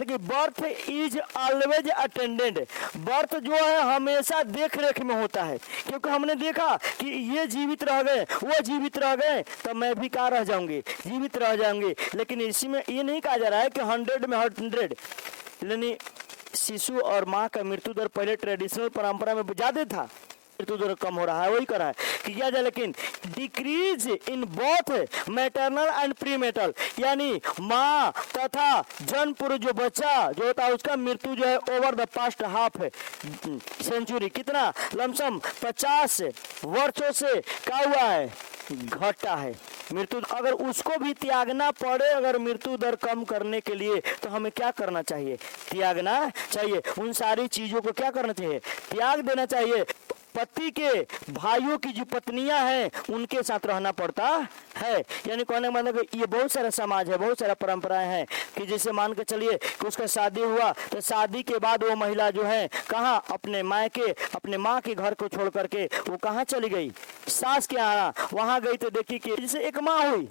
जाता है कि birth is always attendant, birth जो है हमेशा देख रेख में होता है, क्योंकि हमने देखा कि ये जीवित रह गए, वो जीवित रह गए, तो मैं भी कहाँ रह जाऊंगी, जीवित रह जाऊंगी। लेकिन इसी में ये नहीं कहा जा रहा है कि 100 में 100, यानी शिशु और माँ का मृत्यु दर पहले ट्रेडिशनल परंपरा में ज्यादा था, मृत्यु दर कम हो रहा है, वही करा है कि क्या जाए, लेकिन decrease in both maternal and prenatal, यानी माँ तथा जन्म पूर्व जो बच्चा जो होता है उसका मृत्यु जो है over the past half century, कितना लमसम 50 वर्षों से क्या हुआ है, घटा है मृत्यु। अगर उसको भी त्यागना पड़े अगर मृत्यु दर कम करने के लिए, तो हमें क्या करना चाहिए, त्यागना चाहिए। उन सारी चीजों को क्या करना चाहिए, त्याग देना चाहिए। पति के भाइयों की जो पत्नियां हैं उनके साथ रहना पड़ता है, यानी कहने का मतलब ये बहुत सारा समाज है, बहुत सारा परंपराएं हैं कि जैसे मान के चलिए कि उसका शादी हुआ तो शादी के बाद वो महिला जो है कहाँ, अपने मायके अपने माँ के घर को छोड़ करके वो कहाँ चली गई, सास के यहाँ, वहां गई तो देखी कि जैसे एक माँ हुई,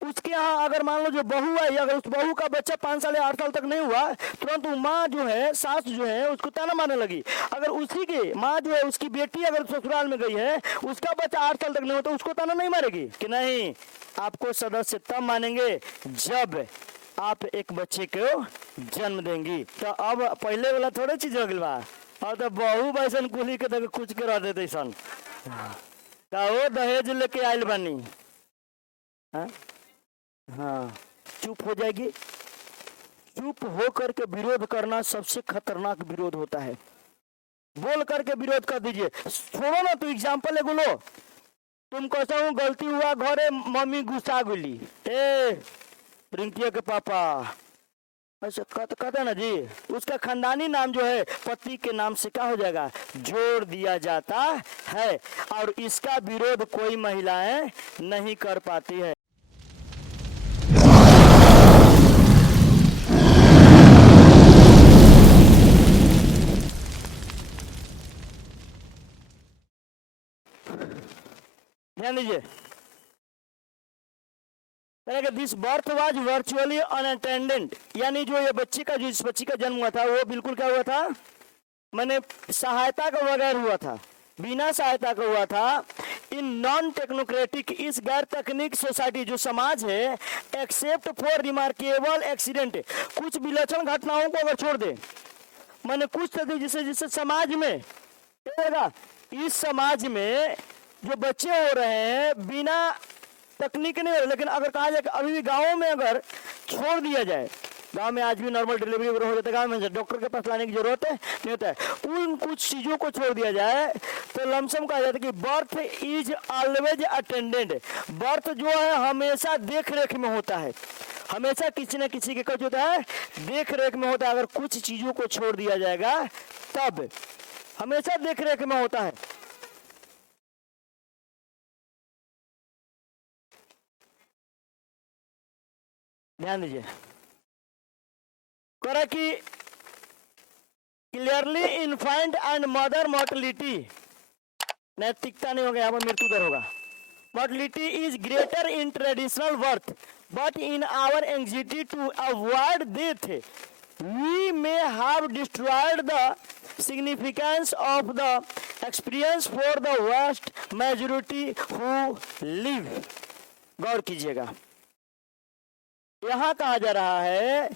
उसके यहाँ अगर मान लो जो बहू है, अगर उस बहू का बच्चा 5 साल या 8 साल तक नहीं हुआ, तुरंत माँ जो है, सास जो है उसको ताना मारने लगी। अगर उसी की माँ जो है, उसकी बेटी अगर ससुराल में गई है, उसका बच्चा 8 साल तक नहीं होता, तो उसको ताना नहीं मारेगी कि नहीं, आपको सदस्य तब मानेंगे जब आप एक बच्चे को जन्म देंगी। तो अब पहले वाला थोड़े चीज हो गई बा, और तो बहू वैसन कुली के कुछ के रह देते सन, वो दहेज लेके आयल बनी, हाँ चुप हो जाएगी। चुप हो करके विरोध करना सबसे खतरनाक विरोध होता है, बोल करके विरोध कर दीजिए। छोड़ो ना, तो एग्जाम्पल एगो लो, तुम कैसा हूँ गलती हुआ घरे मम्मी गुस्सा गुली, ए रिंकिया के पापा ऐसा कहता ना जी, उसका खानदानी नाम जो है पति के नाम से क्या हो जाएगा, जोड़ दिया जाता है, और इसका विरोध कोई महिलाएं नहीं कर पाती है। ध्यान दीजिए, this birth was virtually unattended, यानी जो ये बच्ची का जो इस बच्ची का जन्म हुआ था वो बिल्कुल क्या हुआ था, मैंने सहायता के बगैर हुआ था, बिना सहायता का हुआ था। इन नॉन टेक्नोक्रेटिक, इस गैर तकनीक सोसाइटी जो समाज है, एक्सेप्ट फॉर रिमार्केबल एक्सीडेंट, कुछ विलक्षण घटनाओं को अगर छोड़ दे, मैंने कुछ जिसे जिसे समाज में इस समाज में जो बच्चे हो रहे हैं बिना तकनीक नहीं हो रहे, लेकिन अगर कहा जाए कि अभी भी गाँव में अगर छोड़ दिया जाए, गांव में आज भी नॉर्मल डिलीवरी हो जाता है, गाँव में डॉक्टर के पास लाने की जरूरत है नहीं होता है, उन कुछ चीजों को छोड़ दिया जाए तो लमसम कहा जाता है कि birth is always attendant, birth जो है हमेशा देख रेख में होता है, हमेशा किसी न किसी के कुछ होता है, देख रेख में होता है। अगर कुछ चीजों को छोड़ दिया जाएगा तब हमेशा देख रेख में होता है। ध्यान दीजिए, करा कि clearly infant and mother mortality, नैतिकता नहीं होगा, यहाँ पर मृत्यु दर होगा। Mortality is greater in traditional birth but in our anxiety to avoid death we may have destroyed the significance of the experience for the vast majority who live. गौर कीजिएगा, यहाँ कहा जा रहा है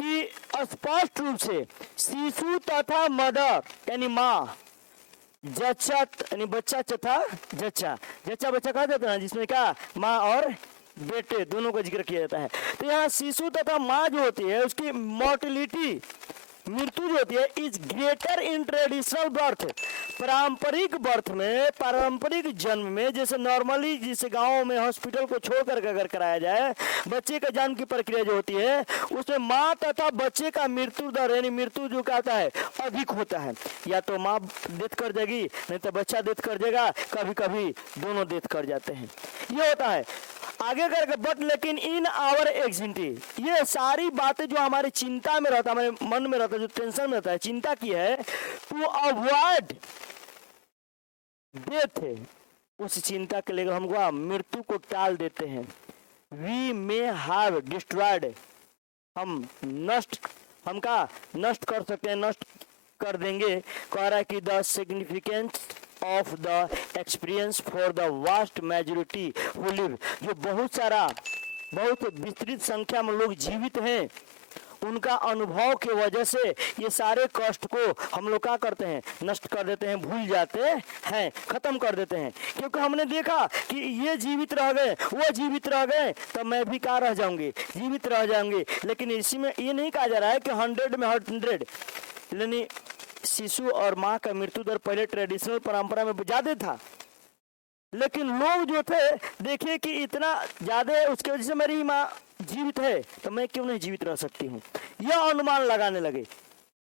कि स्पष्ट रूप से शिशु तथा मदर यानी माँ, जच्चा यानी बच्चा तथा जच्चा, जच्चा बच्चा कहा जाता है जिसमें क्या माँ और बेटे दोनों का जिक्र किया जाता है। तो यहाँ शिशु तथा माँ जो होती है उसकी मोर्टेलिटी, मृत्यु जो होती है, is greater in traditional birth, पारंपरिक बर्थ में, पारंपरिक जन्म में, जैसे नॉर्मली जिस गांव में हॉस्पिटल को छोड़ करके अगर कराया जाए बच्चे का जन्म की प्रक्रिया जो होती है उसमें माँ तथा बच्चे का मृत्यु दर यानी मृत्यु जो कहता है अधिक होता है। या तो माँ डेथ कर जाएगी नहीं तो बच्चा डेथ कर जाएगा, कभी कभी दोनों डेथ कर जाते हैं, ये होता है आगे करके। बट लेकिन इन आवर एग्जिटी, ये सारी बातें जो हमारी चिंता में रहता है, हमारे मन में रहता है, जो टेंशन में रहता है, चिंता की है टू अवॉइड डेथ, उस चिंता के लिए हमको मृत्यु को टाल देते हैं। वी मे हैव डिस्ट्रॉयड, हम नष्ट हम का नष्ट कर सकते हैं, नष्ट कर देंगे। कह रहा है कि the significance of the experience for the vast majority who live, जो बहुत विस्तृत संख्या में लोग जीवित हैं, उनका अनुभव के वजह से ये सारे कष्ट को हम लोग क्या करते हैं, नष्ट कर देते हैं, भूल जाते हैं, खत्म कर देते हैं। क्योंकि हमने देखा कि ये जीवित रह गए, वो जीवित रह गए, तो मैं भी क्या रह जाऊंगी, जीवित रह जाऊंगी। लेकिन इसी में ये नहीं कहा जा रहा है कि 100 में 100, यानी शिशु और माँ का मृत्यु दर पहले ट्रेडिशनल परंपरा में ज्यादा था, लेकिन लोग जो थे देखिए कि इतना ज्यादा, उसकी वजह से मेरी माँ जीवित है तो मैं क्यों नहीं जीवित रह सकती हूँ, यह अनुमान लगाने लगे।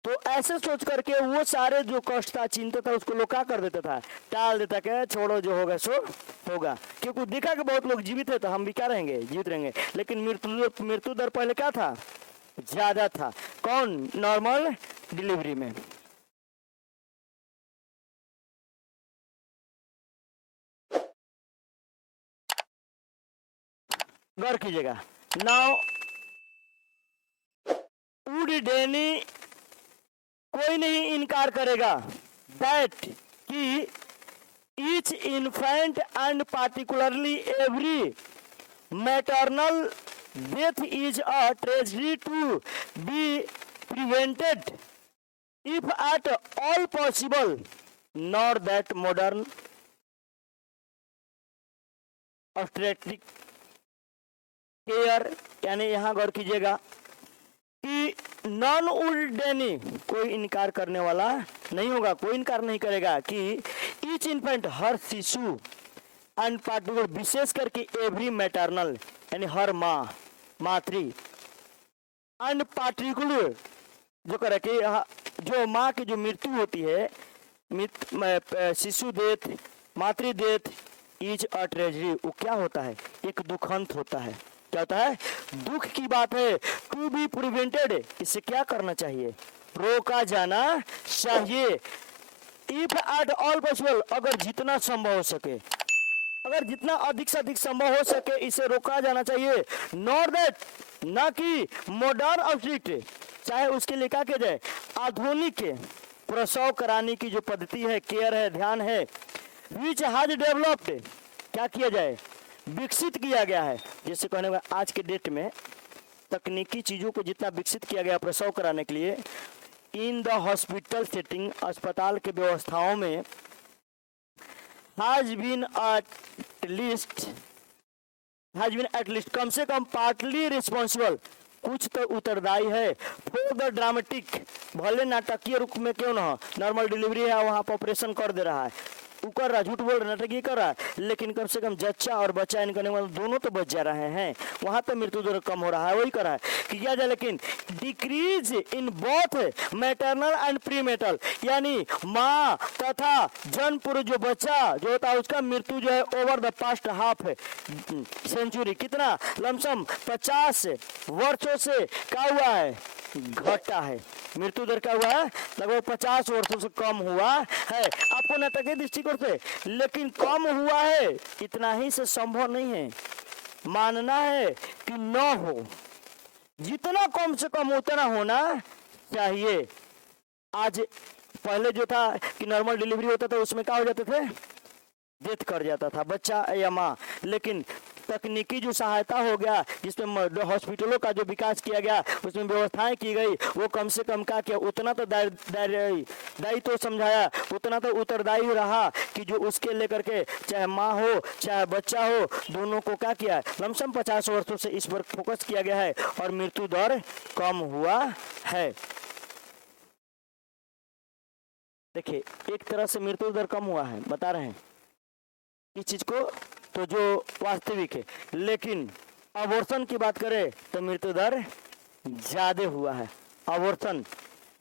तो ऐसे सोच करके वो सारे जो कष्ट था, चिंता था, उसको लोग क्या कर देता था, टाल देता, क्या छोड़ो जो होगा सो होगा। क्योंकि देखा कि बहुत लोग जीवित है तो हम भी क्या रहेंगे, जीवित रहेंगे। लेकिन मृत्यु दर पहले क्या था, ज्यादा था। कौन, नॉर्मल डिलीवरी में। गौर कीजिएगा। नाउ उडडेनी कोई नहीं इनकार करेगा दैट कि each infant and particularly every maternal death is a tragedy to be prevented if at all possible, nor that modern obstetric care, यानी यहाँ गौर कीजिएगा कि नॉन उडडेनी कोई इनकार करने वाला नहीं होगा, कोई इनकार नहीं करेगा कि ईच इन्फेंट, हर शिशु, एंड पार्टिकुलर, विशेष करके एवरी मैटरनल, यानी हर माँ, मातृ, एंड पार्टिकुलर जो करे कि जो माँ की जो मृत्यु होती है, शिशु डेथ, मातृ डेथ इज अ ट्रेजेडी, वो क्या होता है, एक दुखंत होता है। क्या होता है, दुख की बात है। टू बी प्रिवेंटेड, इसे क्या करना चाहिए, रोका जाना चाहिए। इफ एट ऑल पॉसिबल, अगर जितना संभव हो सके, अगर जितना अधिक से अधिक संभव हो सके इसे रोका जाना चाहिए। नॉट दैट, ना कि मॉडर्न ऑब्स्टेट्रिक, चाहे उसके लिए क्या किया जाए, आधुनिक प्रसव कराने की जो पद्धति है, केयर है, ध्यान है, विच हैज डेवलप्ड, क्या किया जाए, विकसित किया गया है। जैसे कहने का आज के डेट में तकनीकी चीजों को जितना विकसित किया गया प्रसव कराने के लिए, इन द हॉस्पिटल सेटिंग, अस्पताल के व्यवस्थाओं में, हैज बीन एट लीस्ट कम से कम पार्टली रिस्पॉन्सिबल, कुछ तो उत्तरदायी है, फॉर द ड्रामेटिक, भले नाटकीय रूप में क्यों ना हो, नॉर्मल डिलीवरी है वहां पर ऑपरेशन कर दे रहा है, कर रहा, झूठ बोल रहा, नाटक कर रहा है, लेकिन कम से कम जच्चा और बच्चा इनका दोनों तो बच जा रहे हैं, वहां तो मृत्यु दर कम हो रहा है। वही कर रहा है कि क्या जाए, लेकिन decrease in both maternal and prenatal, यानी माँ तथा जन्म पूर्व जो बच्चा जो होता है उसका मृत्यु जो है over the past half century, कितना लमसम 50 वर्षों से क्या हुआ है, घटा है। मृत्यु दर क्या हुआ है, लगभग 50 वर्षों से कम हुआ है। आपको नाटकीय दृष्टिकोण से, लेकिन कम हुआ है, इतना ही से संभव नहीं है, मानना है कि न हो, जितना कम से कम उतना होना चाहिए। आज पहले जो था कि नॉर्मल डिलीवरी होता था उसमें क्या हो जाते थे, डेथ कर जाता था बच्चा या माँ, लेकिन तकनीकी जो सहायता हो गया, जिसमें हॉस्पिटलों का जो विकास किया गया, उसमें व्यवस्थाएं की गई, वो कम से कम क्या किया, उतना तो दायित्व तो समझाया, उतना तो उत्तरदायी रहा कि जो उसके लेकर के चाहे माँ हो चाहे बच्चा हो, दोनों को क्या किया, लमसम 50 वर्षों से इस पर फोकस किया गया है और मृत्यु दर कम हुआ है। देखिए एक तरह से मृत्यु दर कम हुआ है, बता रहे हैं इस चीज को, तो जो वास्तविक है, लेकिन अबॉर्शन की बात करें तो मृत्यु दर ज्यादा हुआ है। अबॉर्शन,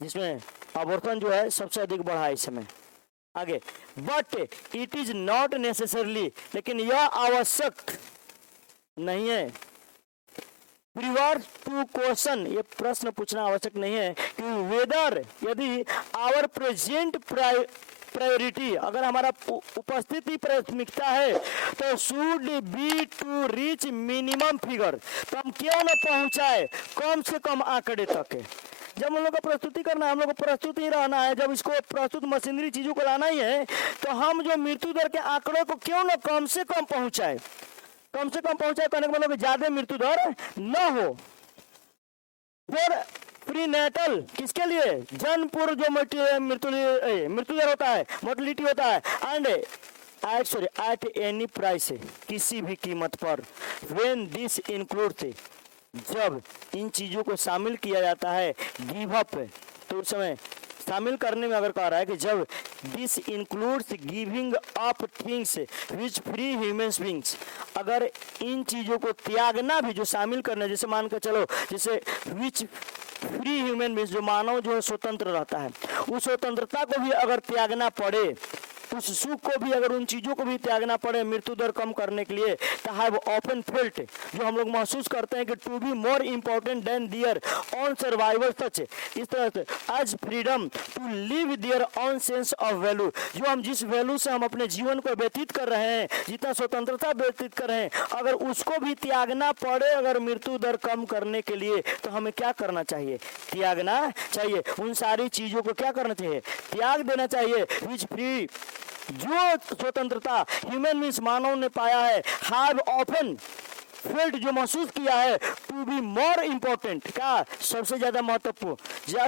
जिसमें अबॉर्शन जो है सबसे अधिक बढ़ा है इस समय। आगे, but it is not necessarily, लेकिन यह आवश्यक नहीं है, प्रिवर्स टू क्वेश्चन, ये प्रश्न पूछना आवश्यक नहीं है कि वेदर, यदि आवर प्रेजेंट प्रायोरिटी, अगर हमारा उपस्थिति प्राथमिकता है तो should be to reach minimum figure, तो हम क्यों न पहुंचाए कम से कम आंकड़े तक। जब हम लोग को प्रस्तुति करना है, हम लोग को प्रस्तुत ही रहना है, जब इसको प्रस्तुत मशीनरी चीजों को लाना ही है, तो हम जो मृत्यु दर के आंकड़ों को क्यों ना कम से कम पहुंचाए, कम से कम पहुंचाए कहने का मतलब ज्यादा मृत्यु दर न हो। फिर प्रीनेटल किसके लिए, जन्म पूर्व जो मृत्यु दर होता है, मोर्टेलिटी होता है, एंड एट एनी प्राइस, किसी भी कीमत पर, व्हेन दिस इंक्लूड्स, जब इन चीजों को शामिल किया जाता है, गिव अप, तो उस समय शामिल करने में अगर कह रहा है कि जब this includes giving up things which free humans beings, अगर इन चीजों को त्यागना भी जो शामिल करना, जैसे मान कर चलो, जैसे विच फ्री ह्यूमन बीइंग्स, जो मानव जो है स्वतंत्र रहता है, उस स्वतंत्रता को भी अगर त्यागना पड़े, उस सुख को भी, अगर उन चीजों को भी त्यागना पड़े मृत्यु दर कम करने के लिए, तो हैव ऑफन फेल्ट, जो हम लोग महसूस करते हैं कि to be more important than their own survival such, इस तरह से as freedom to live their own sense of value, जो हम जिस वैल्यू से हम अपने जीवन को व्यतीत कर रहे हैं, जितना स्वतंत्रता व्यतीत कर रहे हैं, अगर उसको भी त्यागना पड़े अगर मृत्यु दर कम करने के लिए, तो हमें क्या करना चाहिए, त्यागना चाहिए। उन सारी चीजों को क्या करना चाहिए, त्याग देना चाहिए। विच फ्री, जो स्वतंत्रता ह्यूमन मीन्स मानव ने पाया है, हैव ऑफन फेल्ट, जो महसूस किया है, टू बी मोर इम्पोर्टेंट, क्या सबसे ज्यादा महत्वपूर्ण,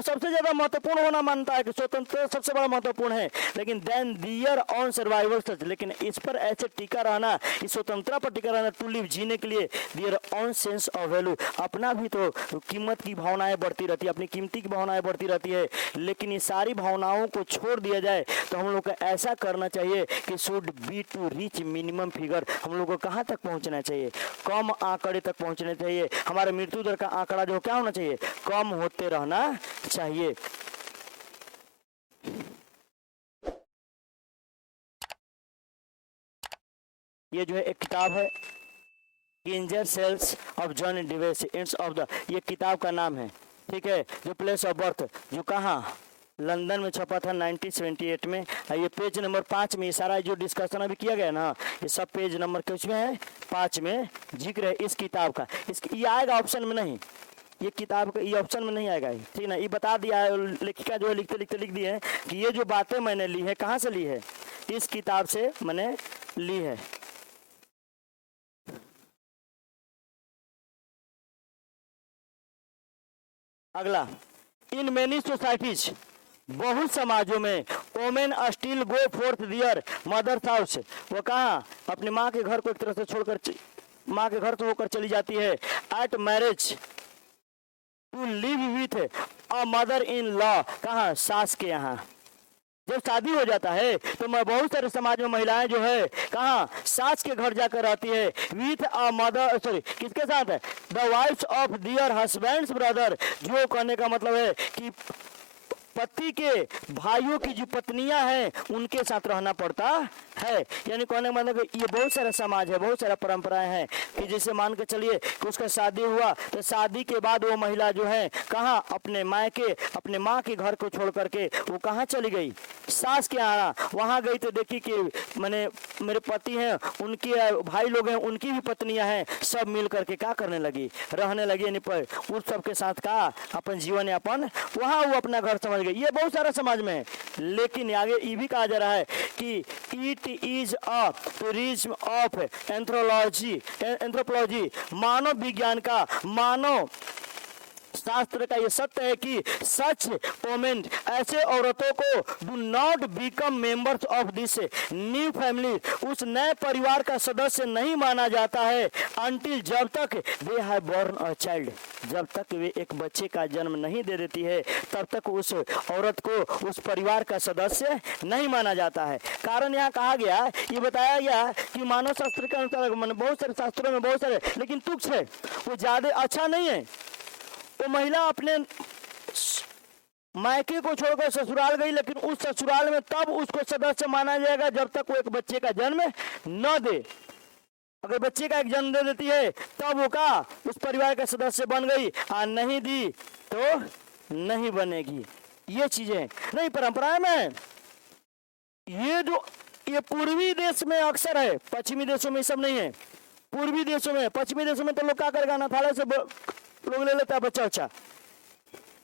सबसे ज्यादा महत्वपूर्ण होना मानता है कि स्वतंत्रता सबसे बड़ा महत्वपूर्ण है, लेकिन देन दियर ऑन सर्वाइवल सच, लेकिन इस पर ऐसे टिका रहना, इस स्वतंत्रता पर टिका रहना, टू लिव, जीने के लिए, दियर ऑन सेंस ऑफ वैल्यू, अपना भी तो कीमत की भावनाएं बढ़ती रहती है, अपनी कीमती की भावनाएं बढ़ती रहती है, लेकिन ये सारी भावनाओं को छोड़ दिया जाए, तो हम लोग को ऐसा करना चाहिए कि should be to reach minimum figure, हम लोग को कहाँ तक पहुंचना चाहिए, कम आंकड़े तक पहुंचने चाहिए। हमारे मृत्यु दर का आंकड़ा जो क्या होना चाहिए, कम होते रहना चाहिए। ये जो है एक किताब है, danger cells of John Davies, ends of the, ये किताब का नाम है, ठीक है, जो प्लेस ऑफ बर्थ, जो कहाँ लंदन में छपा था 1978 में। ये पेज नंबर 5 में, ये सारा जो डिस्कशन अभी किया गया ना, ये सब पेज नंबर किस में है, 5 में जिक्र है इस किताब का। ये आएगा ऑप्शन में नहीं, ये किताब का ये ऑप्शन में नहीं आएगा, ठीक ना, ये बता दिया है लेखिका जो है, लिखते लिखते लिख दी है कि ये जो बातें मैंने ली है, कहाँ से ली है, इस किताब से मैंने ली है। अगला, इन मेनी सोसाइटीज, बहुत समाजों में, वोमेन स्टिल गो फोर्थ दियर मदर्स हाउस, वो कहाँ अपने माँ के घर को एक तरह से छोड़कर, माँ के घर से होकर चली जाती है, at marriage to live with a mother in law, कहाँ सास के यहाँ, जब शादी हो जाता है तो मैं बहुत सारे समाज में महिलाएं जो है कहाँ सास के घर जाकर रहती है, विथ अ मदर, सॉरी किसके साथ है, the wifes of their husband's brother, जो कहने का मतलब है कि पति के भाइयों की जो पत्नियां हैं उनके साथ रहना पड़ता है। यानी कहने का मतलब ये बहुत सारा समाज है, बहुत सारा परंपराएं हैं कि जैसे मान के चलिए कि उसका शादी हुआ तो शादी के बाद वो महिला जो है कहाँ अपने मायके, अपने माँ के घर को छोड़ करके वो कहाँ चली गई, सास के यहाँ, वहाँ गई तो देखी कि मैंने मेरे पति हैं, उनके भाई लोग हैं, उनकी भी पत्नियां हैं, सब मिल करके क्या करने लगी, रहने लगी, यानी उस सबके साथ का अपन जीवन यापन, वहाँ वो अपना घर समझ गई। ये बहुत सारा समाज में है, लेकिन आगे ये भी कहा जा रहा है कि it is a tourism of anthropology, मानव विज्ञान का, मानव शास्त्र का ये सत्य है कि सच वोमेन, ऐसे औरतों को do not become members of this new family, उस नए परिवार का सदस्य नहीं माना जाता है, अनटिल जब तक they have borne a child, जब तक वे एक बच्चे का जन्म नहीं दे देती है तब तक उस औरत को उस परिवार का सदस्य नहीं माना जाता है। कारण यहाँ कहा गया, ये बताया गया कि मानव शास्त्र के अनुसार बहुत सारे शास्त्रों में बहुत सारे, लेकिन तुच्छ है, वो ज्यादा अच्छा नहीं है। वो महिला अपने मायके को छोड़कर ससुराल गई, लेकिन उस ससुराल में तब उसको सदस्य माना जाएगा जब तक वो एक बच्चे का जन्म न दे। अगर बच्चे का एक जन्म दे देती है तब वो का उस परिवार का सदस्य बन गई, और नहीं दी तो नहीं बनेगी। ये चीजें नहीं परंपरा में, ये पूर्वी देश में अक्सर है, पश्चिमी देशों में सब नहीं है। पूर्वी देशों में, पश्चिमी देशों में तो लोग क्या करेगा, अनाथालय से लोग ले लेता है बच्चा उच्चा,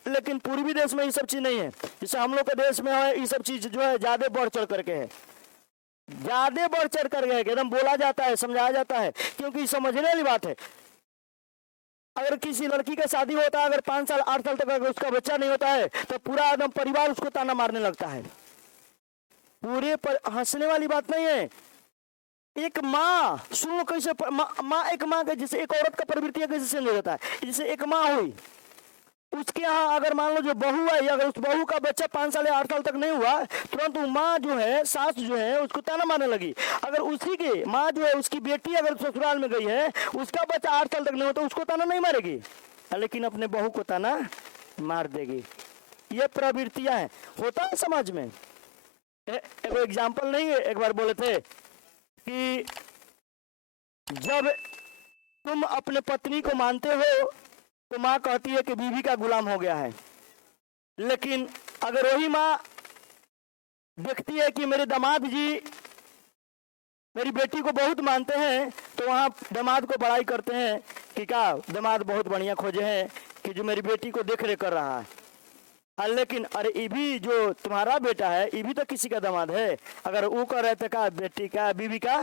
लेकिन पूर्वी देश में ये सब चीज नहीं है। जैसे हम लोग के देश में है ये सब चीज जो है ज्यादा बढ़ चढ़ करके है, ज्यादा बढ़ चढ़ करके है, एकदम बोला जाता है, समझाया जाता है, क्योंकि समझने वाली बात है। अगर किसी लड़की का शादी होता है, अगर 5 साल 8 साल तक अगर उसका बच्चा नहीं होता है तो पूरा एकदम परिवार उसको ताना मारने लगता है। पूरे पर हंसने वाली बात नहीं है। एक माँ, सुन लो कैसे माँ एक माँ का, जैसे एक औरत का प्रवृत्ति कैसे चेंज हो जाता है। जैसे एक माँ हुई, उसके यहाँ अगर मान लो जो बहू है, अगर उस बहू का बच्चा 5 साल या 8 साल तक नहीं हुआ, तुरंत वो माँ जो है, सास जो है, उसको ताना मारने लगी। अगर उसी की माँ जो है, उसकी बेटी अगर ससुराल में गई है, उसका बच्चा 8 साल तक नहीं होता, उसको ताना नहीं मारेगी, लेकिन अपने बहू को ताना मार देगी। ये प्रवृत्तियां हैं, होता है समाज में। एक एग्जाम्पल नहीं है, एक बार बोले थे कि जब तुम अपने पत्नी को मानते हो तो माँ कहती है कि बीवी का गुलाम हो गया है, लेकिन अगर वही माँ देखती है कि मेरे दामाद जी मेरी बेटी को बहुत मानते हैं, तो वहाँ दामाद को बड़ाई करते हैं कि क्या दामाद बहुत बढ़िया खोजे हैं कि जो मेरी बेटी को देख रेख कर रहा है। लेकिन अरे ये भी जो तुम्हारा बेटा है, ये भी तो किसी का दामाद है। अगर वो कर रहे थे का बेटी का बीवी का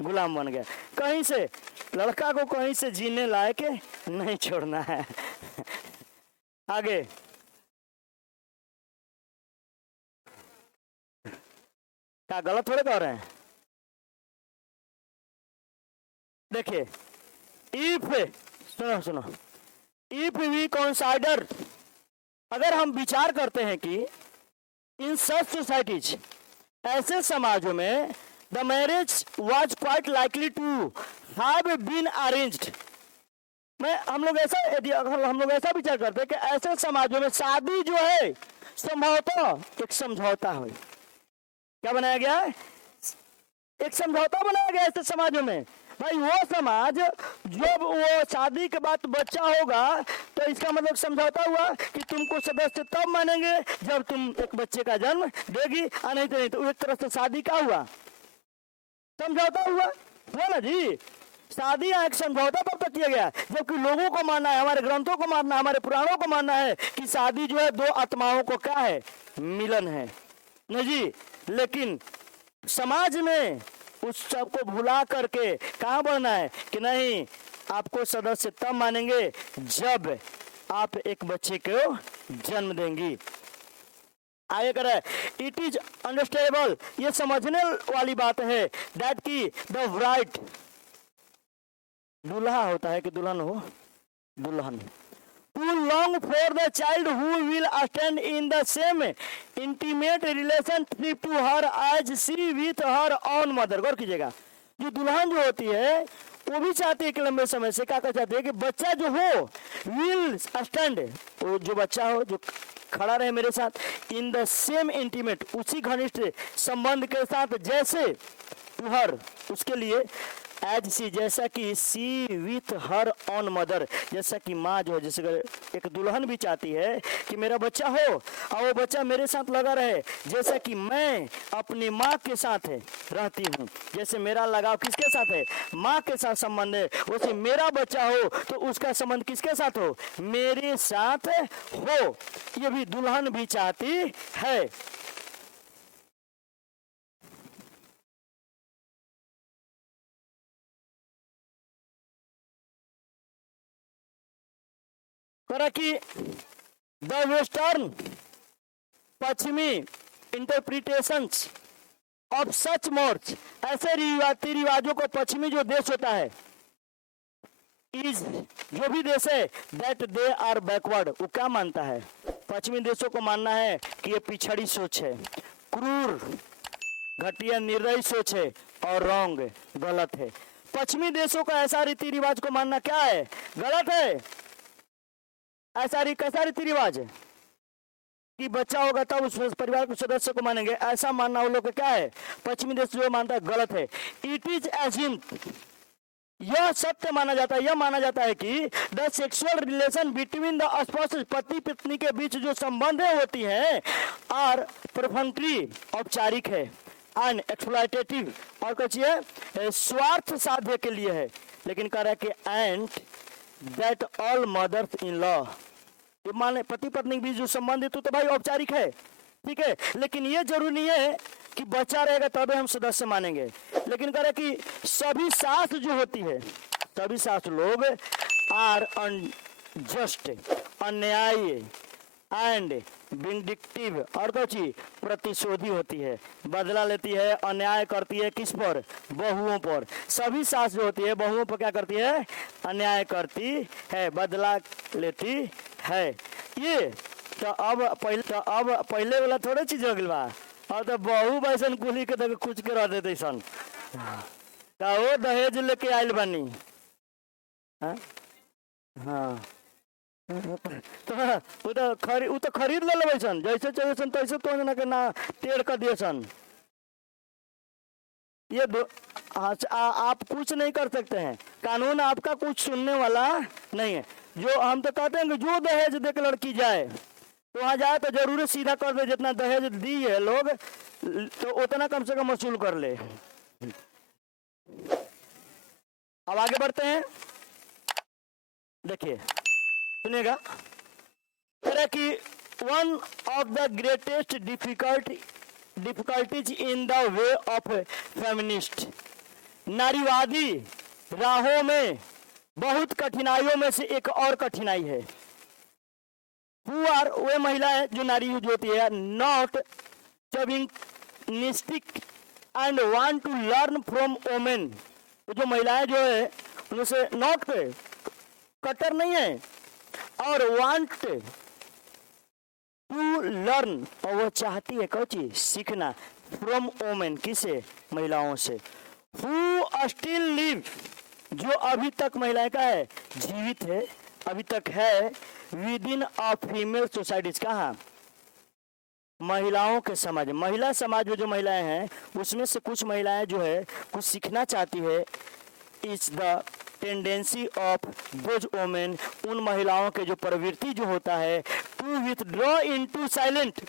गुलाम बन गया। कहीं से लड़का को कहीं से जीने लायक नहीं छोड़ना है। आगे क्या गलत थोड़े कह रहे हैं। देखिए, इफ सुनो इफ वी कंसाइडर, अगर हम विचार करते हैं कि इन सच सोसाइटीज, ऐसे समाजों में the marriage was quite likely to have been arranged, हम लोग ऐसा विचार करते हैं कि ऐसे समाजों में शादी जो है संभवतः एक समझौता हो। क्या बनाया गया है? एक समझौता बनाया गया ऐसे समाजों में। भाई वो समाज जब वो शादी के बाद बच्चा होगा तो इसका मतलब समझौता हुआ कि तुमको सदस्य तब मानेंगे जब तुम एक बच्चे का जन्म देगी, और नहीं तो एक तरह से शादी का हुआ, समझौता हुआ ना जी। शादी एक समझौता पर तक किया गया, जबकि लोगों को मानना है, हमारे ग्रंथों को मानना है, हमारे पुराणों को मानना है कि शादी जो है दो आत्माओं को क्या है, मिलन है नहीं जी। लेकिन समाज में उस सब को भुला करके कहाँ बढ़ना है कि नहीं, आपको सदस्य तब मानेंगे जब आप एक बच्चे को जन्म देंगी। आगे कर है, इट इज अंडरस्टैंडेबल, ये समझने वाली बात है, दैट की द ब्राइड, दूल्हा होता है कि दुल्हन हो, दुल्हन, to long for the child who will stand in the same intimate relationship to her as she with her own mother. गौर कीजिएगा, जो दुल्हन जो होती है वो भी चाहती है कि लंबे समय से क्या चाहती है कि बच्चा जो हो विल स्टैंड, वो जो बच्चा हो जो खड़ा रहे मेरे साथ इन द सेम इंटीमेट, उसी घनिष्ठ संबंध के साथ, जैसे टू हर, उसके लिए, एज सी, जैसा कि सी विथ हर ऑन मदर, जैसा कि माँ जो है, जैसे एक दुल्हन भी चाहती है कि मेरा बच्चा हो और वो बच्चा मेरे साथ लगा रहे, जैसा कि मैं अपनी माँ के साथ रहती हूँ, जैसे मेरा लगाव किसके साथ है, माँ के साथ संबंध है, वैसे मेरा बच्चा हो तो उसका संबंध किसके साथ हो, मेरे साथ हो। ये भी दुल्हन भी चाहती है। कि द वेस्टर्न, पश्चिमी इंटरप्रिटेशंस ऑफ सच मोर्स, ऐसे रीति रिवाजों को पश्चिमी जो देश होता है, इज, जो भी देश है, दैट दे आर बैकवर्ड, वो क्या मानता है, पश्चिमी देशों को मानना है कि ये पिछड़ी सोच है, क्रूर, घटिया, निर्दयी सोच है और रॉन्ग, गलत है। पश्चिमी देशों का ऐसा रीति रिवाज को मानना क्या है, गलत है। कैसा रीति रिवाज है कि बच्चा होगा तब उस परिवार के सदस्य को मानेंगे, ऐसा मानना वो लोग का क्या है, पश्चिमी देश जो मानता है गलत है। इट इज एज्यूम्ड, यह सत्य माना जाता है, यह माना जाता है कि the sexual relation between the spouses, पति पत्नी के बीच जो संबंधें होती हैं, आर परफेक्टली, औपचारिक है, एंड एक्सप्लॉयटेटिव, और कहिए स्वार्थ साध्य के लिए है। लेकिन कह रहा है कि and that all mothers in law, कि मान पति पत्नी के बीच जो संबंध है तो भाई औपचारिक है, ठीक है, लेकिन ये जरूरी नहीं है कि बच्चा रहेगा तभी हम सदस्य मानेंगे। लेकिन कह रहे कि सभी सास जो होती है, सभी सास लोग आर अनजस्ट, अन्यायी एंड विंडिक्टिव, और कुछ प्रतिशोधी होती है, बदला लेती है, अन्याय करती है किस पर? बहुओं पर। सभी सास जो होती है बहुओं पर क्या करती है? अन्याय करती है, बदला लेती है। ये तो अब पहले वाला थोड़े चीज हो गई बा, और तो बहू बैसन कुली के तो कुछ के रह देते सन, तो वो दहेज लेके आयल बनी। हाँ तो वो तो खरीद ले लेबै सन, जैसे चाहिए सन तैसे तो जना के ना टेढ़ कर दिए सन। ये आप कुछ नहीं कर सकते हैं, कानून आपका कुछ सुनने वाला नहीं है। जो हम तो कहते हैं कि जो दहेज दे के लड़की जाए तो वहाँ जाए तो जरूर सीधा कर दे, जितना दहेज दी है लोग तो उतना कम से कम वसूल कर ले। अब आगे बढ़ते हैं, देखिए सुनिएगा, कि one of the greatest difficulties in the way of feminist, नारीवादी राहों में बहुत कठिनाइयों में से एक और कठिनाई है। हु आर, वे महिलाएं जो नारी जो होती है, not chauvinistic and want to learn from women, जो महिलाएं जो है उनसे नॉट पे कट्टर नहीं है और वांट टू लर्न, और वो चाहती है कौची? सीखना, फ्रॉम वोमेन, किसे? महिलाओं से। हु स्टिल लिव, जो अभी तक महिलाएं का है जीवित है, अभी तक है, with in a female societies, कहा? महिलाओं के समाज, महिला समाज में जो महिलाएं हैं उसमें से कुछ महिलाएं जो है कुछ सीखना चाहती है। It's the tendency of those women, उन महिलाओं के जो प्रवृत्ति जो होता है, टू विथड्रॉ इनटू साइलेंट,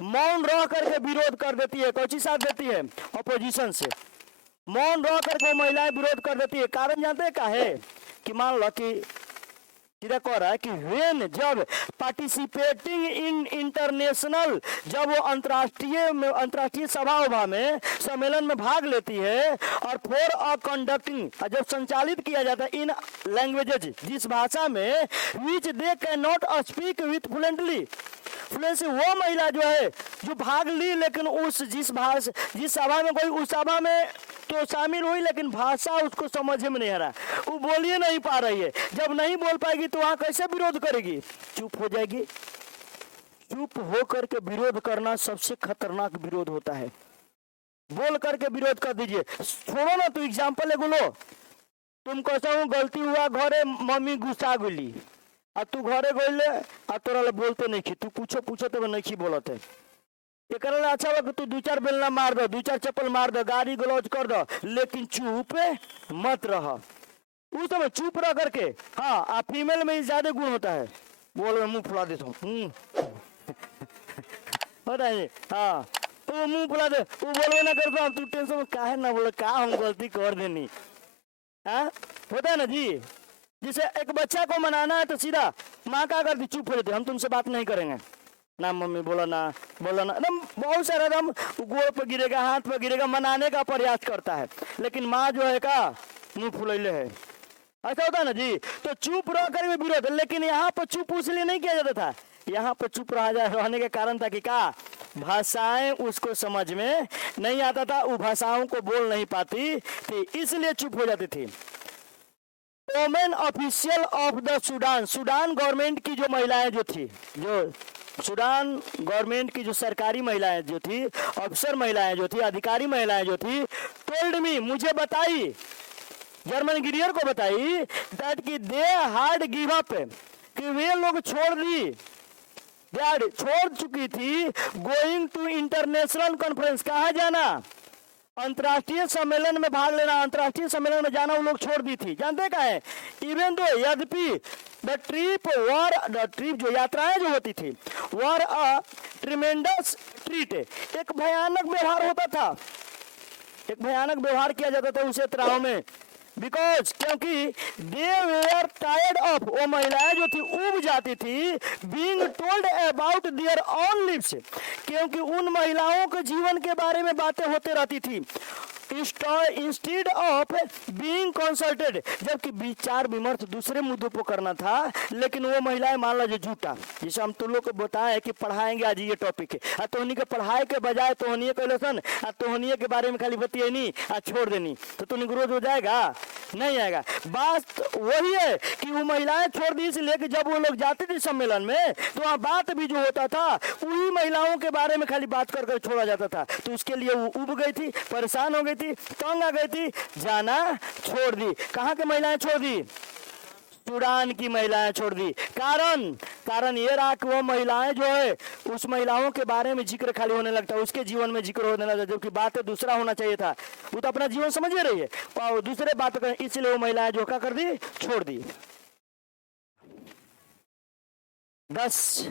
मौन रह करके विरोध कर देती है, कौन सी साथ देती है? अपोजिशन से मौन रह करके वो महिलाएं विरोध कर देती है। कारण जानते हैं क्या है? कि मान लो कि सीधा कह रहा है कि व्हेन, जब पार्टिसिपेटिंग इन इंटरनेशनल, जब वो अंतर्राष्ट्रीय सभा में सम्मेलन में भाग लेती है, और फॉर अ कंडक्टिंग, जब संचालित किया जाता है, इन लैंग्वेजेज, जिस भाषा में which they can not speak with fluency, वो महिला जो है जो भाग ली लेकिन उस जिस सभा में कोई उस सभा में तो शामिल हुई लेकिन भाषा उसको समझ में नहीं आ रहा, वो बोलिए नहीं पा रही है। जब नहीं बोल पाएगी तो वहां कैसे विरोध करेगी? चुप हो जाएगी। चुप हो करके विरोध करना सबसे खतरनाक विरोध होता है। बोल करके विरोध कर दीजिए। छोड़ो ना, तो एग्जाम्पल एगो लो, तुम कैसा हूँ गलती हुआ घरे मम्मी गुस्सा गुली, आ तू घरे गईले आ तोरा बोलते नहीं की, तू पूछो तो नहीं बोलत है। एक अच्छा हुआ कि तू 2-4 बेलना मार दो, 2-4 चप्पल मार दो, गाड़ी गलौज कर दो, लेकिन चुप मत रह। उस समय चुप रह करके, हाँ, आप फीमेल में ज्यादा गुण होता है, बोल में मुंह फुला देता हूँ होता है, हाँ, तो मुंह फुला दे, वो बोलवे ना करता, तू टेंशन में काहे ना बोले, का हम गलती कर देनी, हाँ, होता है ना जी। जिसे एक बच्चा को मनाना है तो सीधा माँ क्या करती? चुप हो जाती, हम तुमसे बात नहीं करेंगे ना, मम्मी बोलो ना, एकदम बहुत सारा एकदम गोड़ पर गिरेगा, हाथ पर गिरेगा, मनाने का प्रयास करता है, लेकिन माँ जो है का मुंह फुलैले है, ऐसा होता है ना जी। तो चुप रह कर भी विरोध, लेकिन यहाँ पर चुप इसलिए नहीं किया जाता था, यहाँ पर चुप रहने के कारण था कि क्या? भाषाएं उसको समझ में नहीं आता था, वो भाषाओं को बोल नहीं पाती थी, इसलिए चुप हो जाती थी। Women official of the Sudan government की जो महिलाएं जो थी, जो सुडान गवर्नमेंट की जो सरकारी महिलाएं जो थी, अफसर महिलाएं जो थी, अधिकारी महिलाएं जो थी, टोल्ड मी, मुझे बताई, जर्मन गिरियर को बताई, दैट कि दे हार्ड गिव अप, कि वे लोग छोड़ चुकी थी गोइंग टू इंटरनेशनल कॉन्फ्रेंस, कहा जाना? अंतर्राष्ट्रीय सम्मेलन में भाग लेना, अंतर्राष्ट्रीय सम्मेलन में जाना वो लोग छोड़ दी थी। जानते क्या है? इवन दो, यद्यपि द ट्रिप जो यात्राएं जो होती थी, वर अ ट्रिमेंडस ट्रीट, एक भयानक व्यवहार होता था, एक भयानक व्यवहार किया जाता था उस यात्राओं में, बिकॉज क्योंकि दे वेयर टायर्ड ऑफ, वो महिलाएं जो थी ऊब जाती थी, being told about their own lips, क्योंकि उन महिलाओं के जीवन के बारे में बातें होते रहती थी, इंस्टेड ऑफ बीइंग कंसल्टेड, जबकि विचार विमर्श दूसरे मुद्दों पर करना था, लेकिन वो महिलाएं मान लो जो झूठा, जैसे हम तुम लोग को बताएं कि पढ़ाएंगे आज ये टॉपिक है, तोहनी के पढ़ाई के बजाय तोहनी के लेसन तोहनी के बारे में खाली बतिए नहीं छोड़ देनी, तो तुम रोज हो जाएगा, नहीं आएगा। बात वही है कि वो महिलाएं छोड़ दी, इसलिए कि जब वो लोग जाते थे सम्मेलन में तो वहाँ बात भी जो होता था वही महिलाओं के बारे में खाली बात कर छोड़ा जाता था, तो उसके लिए वो उब गई थी, परेशान हो गई थी, तंग आ गई थी, जाना छोड़ दी। कहाँ की महिलाएं छोड़ दी? सूडान की महिलाएं छोड़ दी। कारण ये रहा कि वो महिलाएं जो है उस महिलाओं के बारे में जिक्र खाली होने लगता है, उसके जीवन में जिक्र होने लगता, जबकि बातें दूसरा होना चाहिए था। वो तो अपना जीवन समझ रही है और दूसरे बात कर, इसलिए वो महिलाएं जो क्या कर दी, छोड़ दी। 10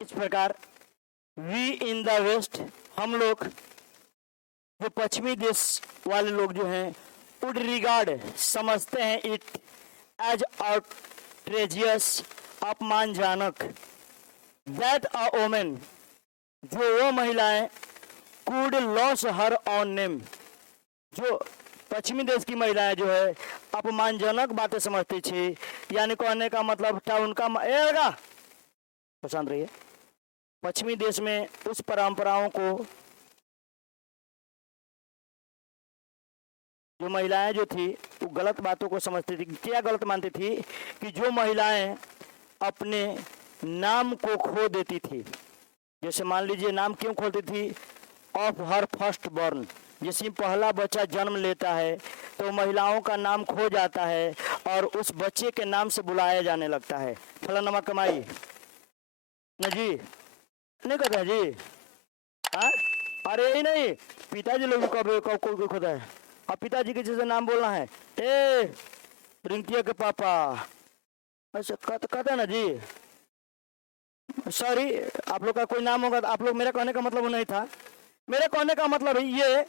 इस प्रकार वी इन द वेस्ट, हम लोग जो पश्चिमी देश वाले लोग जो हैं वुड रिगार्ड, समझते हैं, इट एज आउटरेजियस, अपमानजनक, दैट अ वोमेन, जो वो महिलाएं could loss her on name, जो पश्चिमी देश की महिलाएं जो है अपमानजनक बातें समझती थी, यानी कहने का मतलब था उनका पसंद रही है पश्चिमी देश में उस परंपराओं को, जो महिलाएं जो थी वो गलत बातों को समझती थी। क्या गलत मानती थी? कि जो महिलाएं अपने नाम को खो देती थी, जैसे मान लीजिए नाम क्यों खोती थी? ऑफ हर फर्स्ट बॉर्न, जैसे पहला बच्चा जन्म लेता है तो महिलाओं का नाम खो जाता है और उस बच्चे के नाम से बुलाया जाने लगता है, फलाना कमाई न जी, नहीं कहते हैं जी, हाँ? अरे यही नहीं, पिताजी लोग कब खुदा है, अब पिताजी के जैसे नाम बोलना है, ए रिंकिया के पापा, ऐसे कहते हैं ना जी। सॉरी, आप लोग का कोई नाम होगा, आप लोग, मेरा कहने का मतलब वो नहीं था, मेरे कहने का मतलब ये,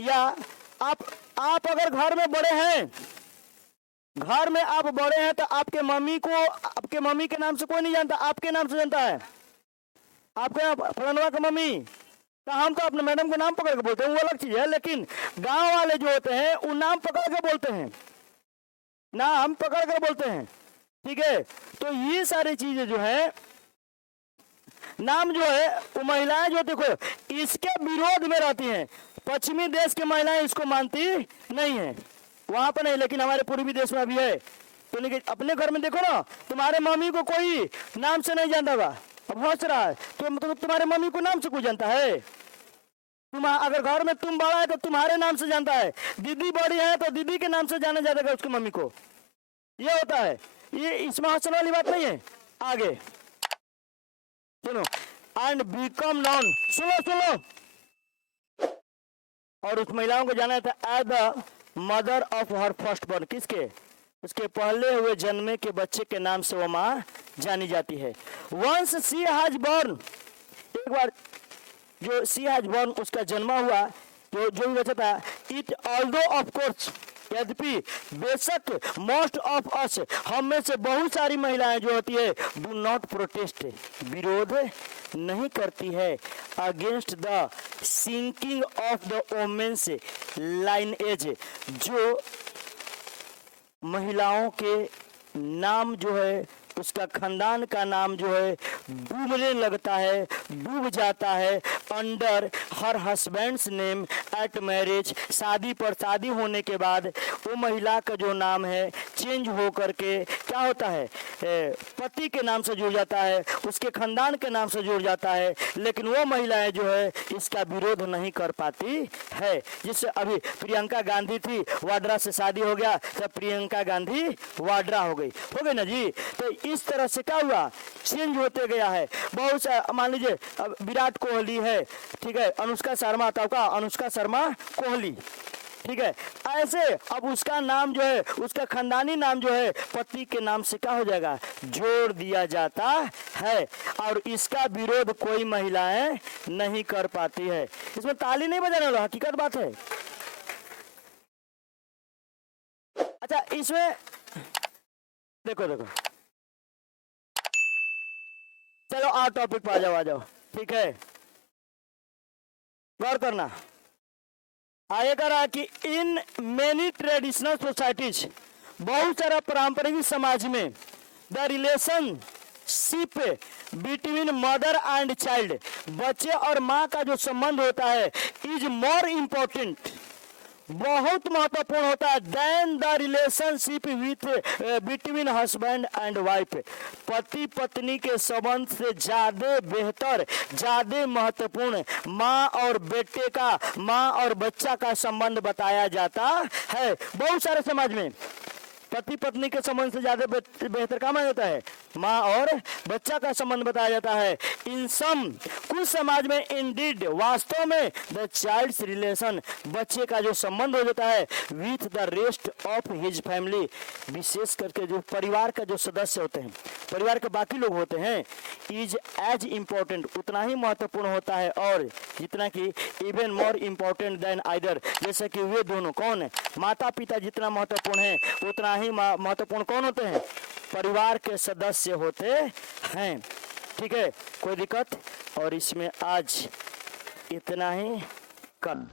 या आप अगर घर में बड़े हैं, घर में आप बड़े हैं, तो आपके मम्मी को आपके मम्मी के नाम से कोई नहीं जानता, आपके नाम से जानता है, आपके फलाना का मम्मी, तो हम तो अपने मैडम के नाम पकड़ के बोलते हैं, वो अलग चीज है, लेकिन गांव वाले जो होते हैं वो नाम पकड़ के बोलते हैं, नाम पकड़ कर बोलते हैं, ठीक है। तो ये सारी चीजें जो है, नाम जो है वो महिलाएं जो देखो इसके विरोध में रहती हैं, पश्चिमी देश की महिलाएं इसको मानती नहीं है, वहां पर नहीं, लेकिन हमारे पूर्वी देश में भी है। तो लेकिन अपने घर में देखो ना, तुम्हारे मम्मी को कोई नाम से नहीं जानता बा, अब हंस रहा है तो मतलब तुम्हारे मम्मी को नाम से कोई जानता है? तुम अगर घर में तुम बड़ा है तो तुम्हारे नाम से जानता है, दीदी बड़ी है तो दीदी के नाम से जाना जाता है उसकी मम्मी को, ये होता है। ये इसमें हंसने वाली बात नहीं है। आगे सुनो, एंड बिकम नॉन, सुनो, और उस महिलाओं को जाना था as the mother of her first born, किसके? उसके पहले हुए जन्मे के बच्चे के नाम से वो माँ जानी जाती है। वंस सी हैज बॉर्न, एक बार जो सी हैज बॉर्न उसका जन्मा हुआ, जो भी बचा था, इट ऑल्दो ऑफ कोर्स, यद्यपि बेशक, मोस्ट ऑफ अस, हम में से बहुत सारी महिलाएं जो होती है, डू नॉट प्रोटेस्ट, विरोध नहीं करती है, against the sinking of the women's lineage, जो महिलाओं के नाम जो है, उसका खानदान का नाम जो है डूबने लगता है, डूब जाता है, under her husband's name at marriage, शादी पर, शादी होने के बाद वो महिला का जो नाम है चेंज हो करके क्या होता है, पति के नाम से जुड़ जाता है, उसके खानदान के नाम से जुड़ जाता है, लेकिन वो महिलाएं जो है इसका विरोध नहीं कर पाती है। जिससे अभी प्रियंका गांधी थी, वाड्रा से शादी हो गया, तब प्रियंका गांधी वाड्रा हो गई ना जी। तो इस तरह से क्या हुआ, चेंज होते गया है। बहुत सा, मान लीजिए अब विराट कोहली है, ठीक है, अनुष्का शर्मा, तो का अनुष्का शर्मा कोहली, ठीक है। ऐसे अब उसका नाम जो है, उसका खानदानी नाम जो है पति के नाम से क्या हो जाएगा, जोड़ दिया जाता है। और इसका विरोध कोई महिलाएं नहीं कर पाती है। इसमें ताली नहीं बजाने वाला, हकीकत बात है। अच्छा, इसमें देखो देखो, चलो आ टॉपिक पे आ जाओ, ठीक है। गौर करना, आगे कह रहा कि इन मेनी ट्रेडिशनल सोसाइटीज, बहुत सारा पारंपरिक समाज में, the relationship between mother and child, बच्चे और माँ का जो संबंध होता है, इज मोर इम्पोर्टेंट, बहुत महत्वपूर्ण होता है, then the relationship with between husband and wife, पति पत्नी के संबंध से ज्यादा बेहतर, ज्यादा महत्वपूर्ण माँ और बेटे का, माँ और बच्चा का संबंध बताया जाता है। बहुत सारे समाज में पति पत्नी के संबंध से ज्यादा बेहतर क्या माना जाता है, माँ और बच्चा का संबंध बताया जाता है। इन सम, कुछ समाज में, इंडीड, वास्तव में, द चाइल्ड्स रिलेशन, बच्चे का जो संबंध हो जाता है, with the rest of his family, विशेष करके जो परिवार का जो सदस्य होते हैं, परिवार के बाकी लोग होते हैं, इज एज इम्पोर्टेंट, उतना ही महत्वपूर्ण होता है, और जितना कि even more important then either, जैसे कि वे दोनों कौन है, माता पिता जितना महत्वपूर्ण है, उतना ही महत्वपूर्ण कौन होते हैं, परिवार के सदस्य होते हैं। ठीक है, कोई दिक्कत? और इसमें आज इतना ही कम।